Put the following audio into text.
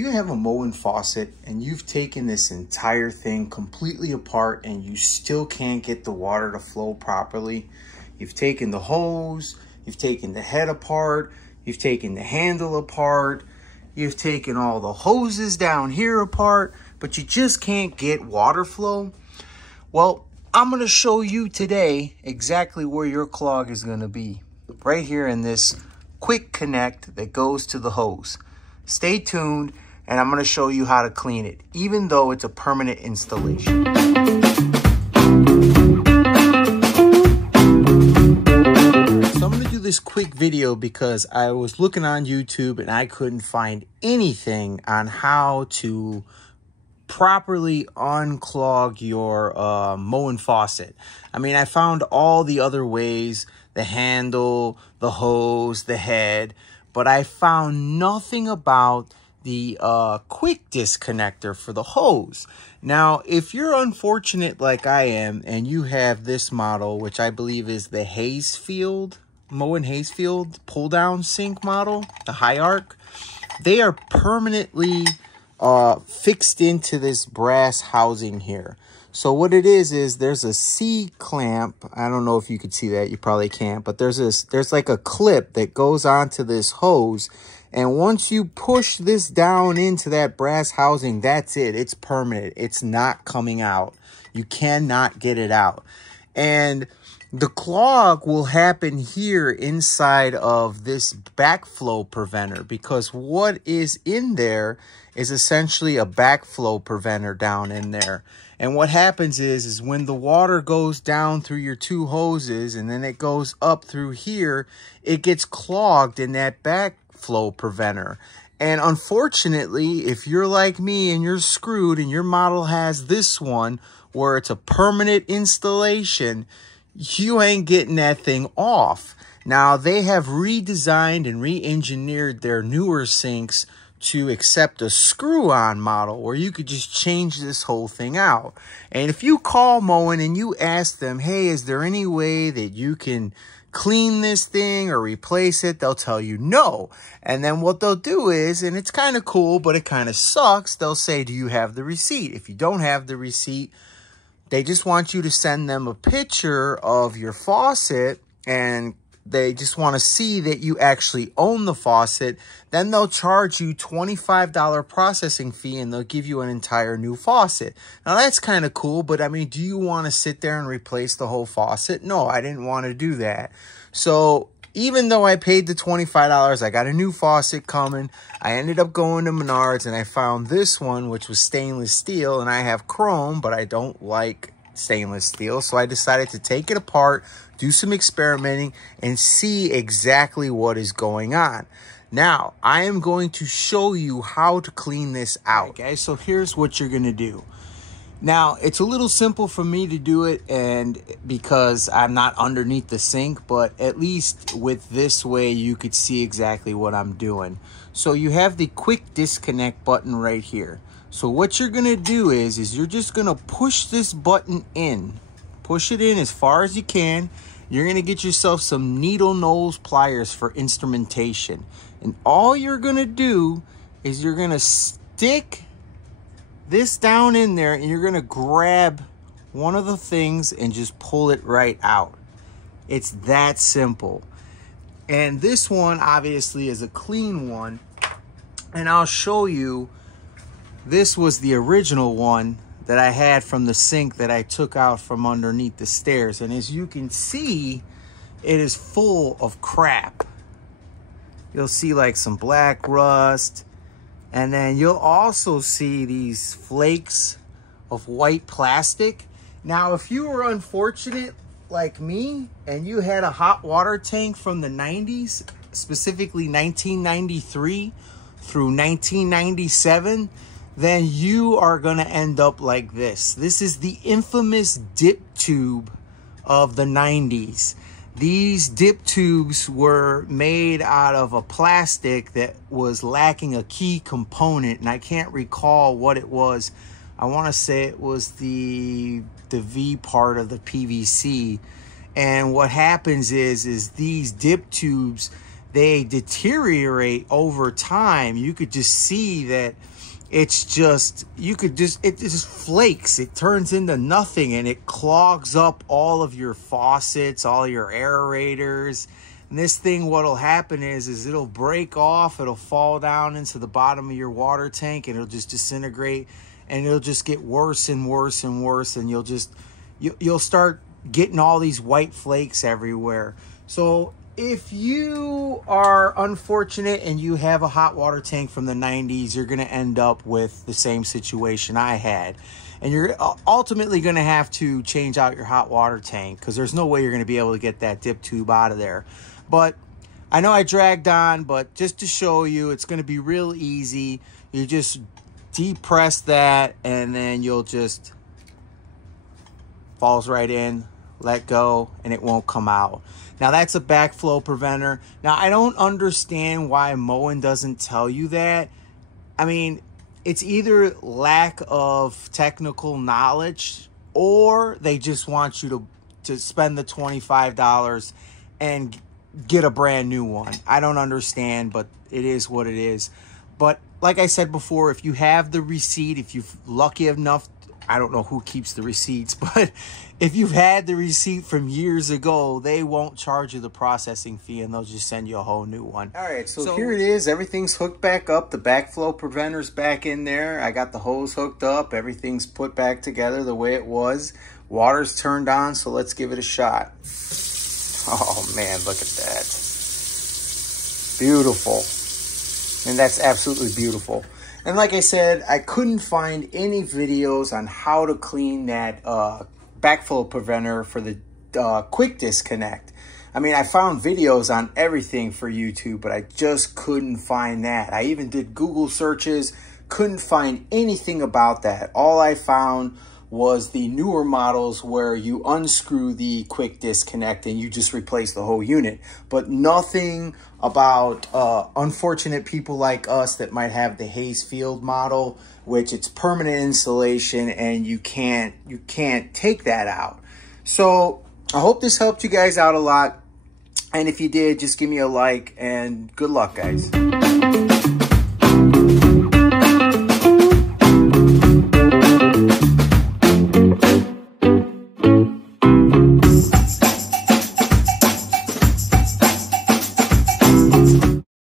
you have a Moen faucet and you've taken this entire thing completely apart and you still can't get the water to flow properly, you've taken the hose, you've taken the head apart, you've taken the handle apart, you've taken all the hoses down here apart, but you just can't get water flow. Well, I'm going to show you today exactly where your clog is going to be. Right here in this quick connect that goes to the hose. Stay tuned, and I'm going to show you how to clean it, even though it's a permanent installation. So I'm going to do this quick video because I was looking on YouTube and I couldn't find anything on how to properly unclog your Moen faucet. I mean, I found all the other ways, the handle, the hose, the head, but I found nothing about the quick disconnector for the hose. Now, if you're unfortunate like I am and you have this model, which I believe is the Moen Hazefield pull down sink model, the high arc, they are permanently fixed into this brass housing here. So what it is there's a C-clamp. I don't know if you could see that. You probably can't. But there's like a clip that goes onto this hose. And once you push this down into that brass housing, that's it. It's permanent. It's not coming out. You cannot get it out. And the clog will happen here inside of this backflow preventer, because what is in there is essentially a backflow preventer down in there. And what happens is when the water goes down through your two hoses and then it goes up through here, it gets clogged in that backflow preventer. And unfortunately, if you're like me and you're screwed and your model has this one where it's a permanent installation, you ain't getting that thing off. Now, they have redesigned and re-engineered their newer sinks to accept a screw-on model where you could just change this whole thing out. And if you call Moen and you ask them, hey, is there any way that you can clean this thing or replace it, they'll tell you no. And then what they'll do is, and it's kind of cool, but it kind of sucks, they'll say, do you have the receipt? If you don't have the receipt, they just want you to send them a picture of your faucet, and they just want to see that you actually own the faucet. Then they'll charge you $25 processing fee and they'll give you an entire new faucet. Now that's kind of cool, but I mean, do you want to sit there and replace the whole faucet? No, I didn't want to do that. So even though I paid the $25, I got a new faucet coming. I ended up going to Menards and I found this one, which was stainless steel, and I have chrome, but I don't like stainless steel. So I decided to take it apart, do some experimenting, and see exactly what is going on. Now, I am going to show you how to clean this out. Okay, so here's what you're going to do. Now, it's a little simple for me to do it, and because I'm not underneath the sink, but at least with this way, you could see exactly what I'm doing. So you have the quick disconnect button right here. So what you're going to do is you're just going to push this button in. Push it in as far as you can. You're going to get yourself some needle nose pliers for instrumentation. And all you're going to do is you're going to stick this down in there and you're going to grab one of the things and just pull it right out. It's that simple. And this one obviously is a clean one. And I'll show you. This was the original one that I had from the sink that I took out from underneath the stairs. And as you can see, it is full of crap. You'll see like some black rust. And then you'll also see these flakes of white plastic. Now, if you were unfortunate like me and you had a hot water tank from the 90s, specifically 1993 through 1997, then you are going to end up like this. This is the infamous dip tube of the 90s. These dip tubes were made out of a plastic that was lacking a key component, and I can't recall what it was. I want to say it was the V part of the PVC. And what happens is these dip tubes, they deteriorate over time. You could just see that it's just, it just flakes. It turns into nothing, and it clogs up all of your faucets, all your aerators. And this thing, what'll happen is it'll break off, it'll fall down into the bottom of your water tank, and it'll just disintegrate, and it'll just get worse and worse and worse, and you'll start getting all these white flakes everywhere. So if you are unfortunate and you have a hot water tank from the 90s, you're going to end up with the same situation I had. And you're ultimately going to have to change out your hot water tank, because there's no way you're going to be able to get that dip tube out of there. But I know I dragged on, but just to show you, it's going to be real easy. You just depress that, and then you'll just falls right in, let go, and it won't come out. Now that's a backflow preventer. Now I don't understand why Moen doesn't tell you that. I mean, it's either lack of technical knowledge, or they just want you to spend the $25 and get a brand new one. I don't understand, but it is what it is. But like I said before, if you have the receipt, if you're lucky enough, I don't know who keeps the receipts, but if you've had the receipt from years ago, they won't charge you the processing fee, and they'll just send you a whole new one. All right, so here it is. Everything's hooked back up. The backflow preventer's back in there. I got the hose hooked up. Everything's put back together the way it was. Water's turned on, so let's give it a shot. Oh, man, look at that. Beautiful. And that's absolutely beautiful. And like I said, I couldn't find any videos on how to clean that backflow preventer for the quick disconnect. I mean, I found videos on everything for YouTube, but I just couldn't find that. I even did Google searches, couldn't find anything about that. All I found was the newer models where you unscrew the quick disconnect and you just replace the whole unit, but nothing about unfortunate people like us that might have the Hayes Field model, which it's permanent installation and you can't take that out. So I hope this helped you guys out a lot, and if you did, just give me a like, and good luck, guys.